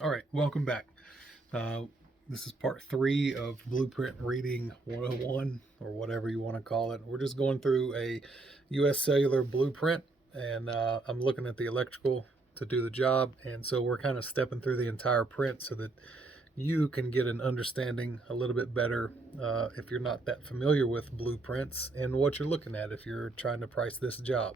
All right, welcome back. Uh, this is part 3 of Blueprint Reading 101, or whatever you want to call it. We're just going through a US Cellular blueprint, and I'm looking at the electrical to do the job. And so we're kind of stepping through the entire print so that you can get an understanding a little bit better if you're not that familiar with blueprints and what you're looking at if you're trying to price this job.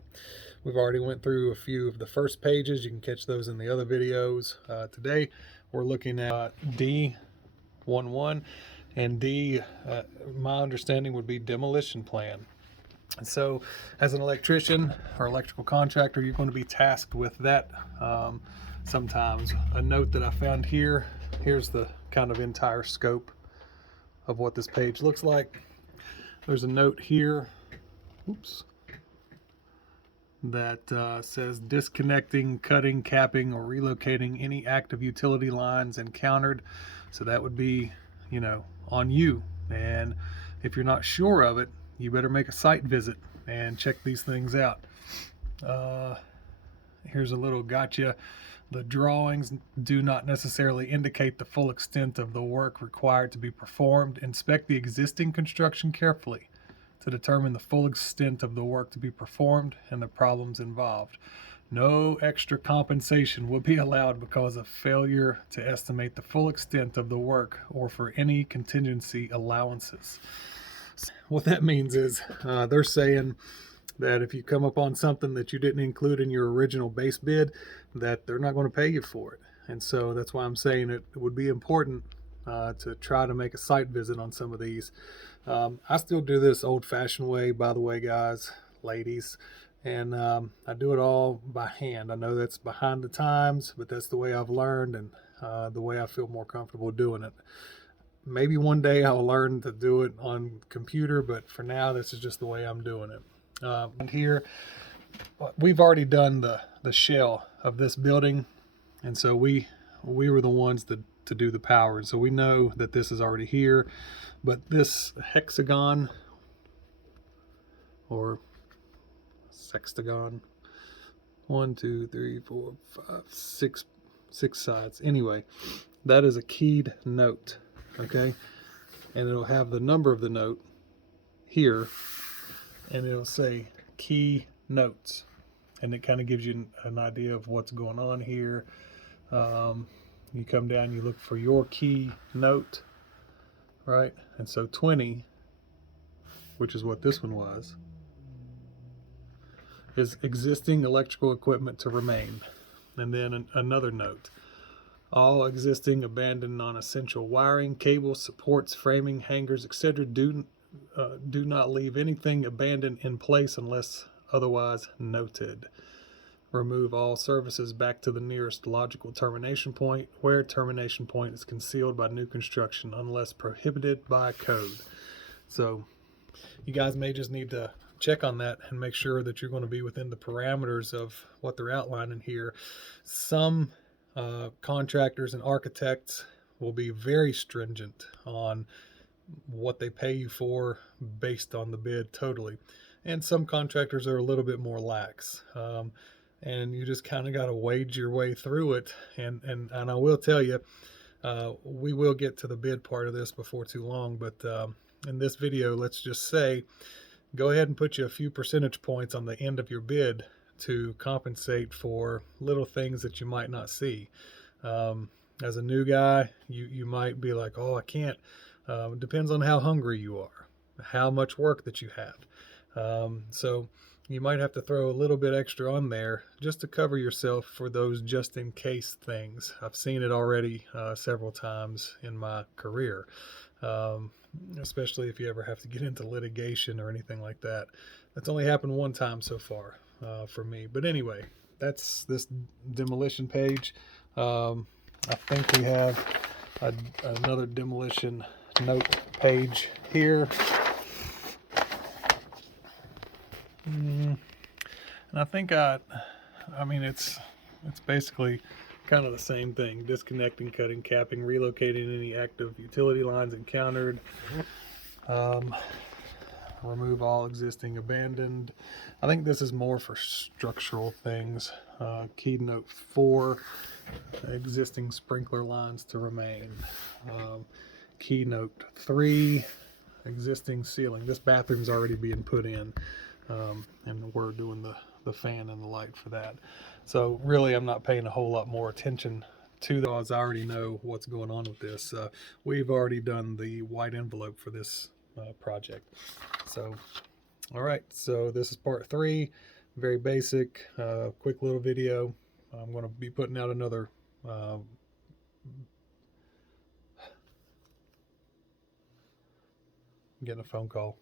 We've already went through a few of the first pages. You can catch those in the other videos. Today we're looking at D11, and D, my understanding would be demolition plan. And so as an electrician or electrical contractor, you're going to be tasked with that sometimes. A note that I found here, here's the kind of entire scope of what this page looks like. There's a note here, oops, that says disconnecting, cutting, capping, or relocating any active utility lines encountered. So that would be, on you. And if you're not sure of it, you better make a site visit and check these things out. Here's a little gotcha. The drawings do not necessarily indicate the full extent of the work required to be performed. Inspect the existing construction carefully to determine the full extent of the work to be performed and the problems involved. No extra compensation will be allowed because of failure to estimate the full extent of the work or for any contingency allowances. What that means is they're saying that if you come up on something that you didn't include in your original base bid, that they're not going to pay you for it. And so that's why I'm saying it would be important to try to make a site visit on some of these. I still do this old-fashioned way, by the way, guys, ladies, and I do it all by hand. I know that's behind the times, but that's the way I've learned and the way I feel more comfortable doing it. Maybe one day I'll learn to do it on computer, but for now, this is just the way I'm doing it. And here, we've already done the shell of this building, and so we were the ones to do the power. And so we know that this is already here, but this hexagon or sextagon, 1, 2, 3, 4, 5, 6 sides. Anyway, that is a keyed note, okay? And it'll have the number of the note here, and it'll say key notes, and it kind of gives you an idea of what's going on here. You come down, you look for your key note, right? And so 20, which is what this one was, is existing electrical equipment to remain. And then another note: all existing abandoned non-essential wiring, cables, supports, framing, hangers, etc. do not leave anything abandoned in place unless otherwise noted. Remove all services back to the nearest logical termination point, where termination point is concealed by new construction unless prohibited by code. So you guys may just need to check on that and make sure that you're going to be within the parameters of what they're outlining here. Some contractors and architects will be very stringent on what they pay you for based on the bid totally, and some contractors are a little bit more lax, and you just kind of got to wade your way through it. And I will tell you, we will get to the bid part of this before too long, but in this video, let's just say, go ahead and put you a few percentage points on the end of your bid to compensate for little things that you might not see. As a new guy, you might be like, oh, I can't. It depends on how hungry you are, how much work that you have. So you might have to throw a little bit extra on there just to cover yourself for those just in case things. I've seen it already several times in my career, especially if you ever have to get into litigation or anything like that. That's only happened one time so far for me. But anyway, that's this demolition page. I think we have another demolition note page here. And I think I mean it's basically kind of the same thing: disconnecting, cutting, capping, relocating any active utility lines encountered. remove all existing abandoned. I think this is more for structural things. Key note 4, existing sprinkler lines to remain. Key note 3, existing ceiling. This bathroom's already being put in, and we're doing the fan and the light for that. So really I'm not paying a whole lot more attention to those. I already know what's going on with this. We've already done the white envelope for this project. So all right, so this is part 3, very basic, quick little video. I'm going to be putting out another getting a phone call.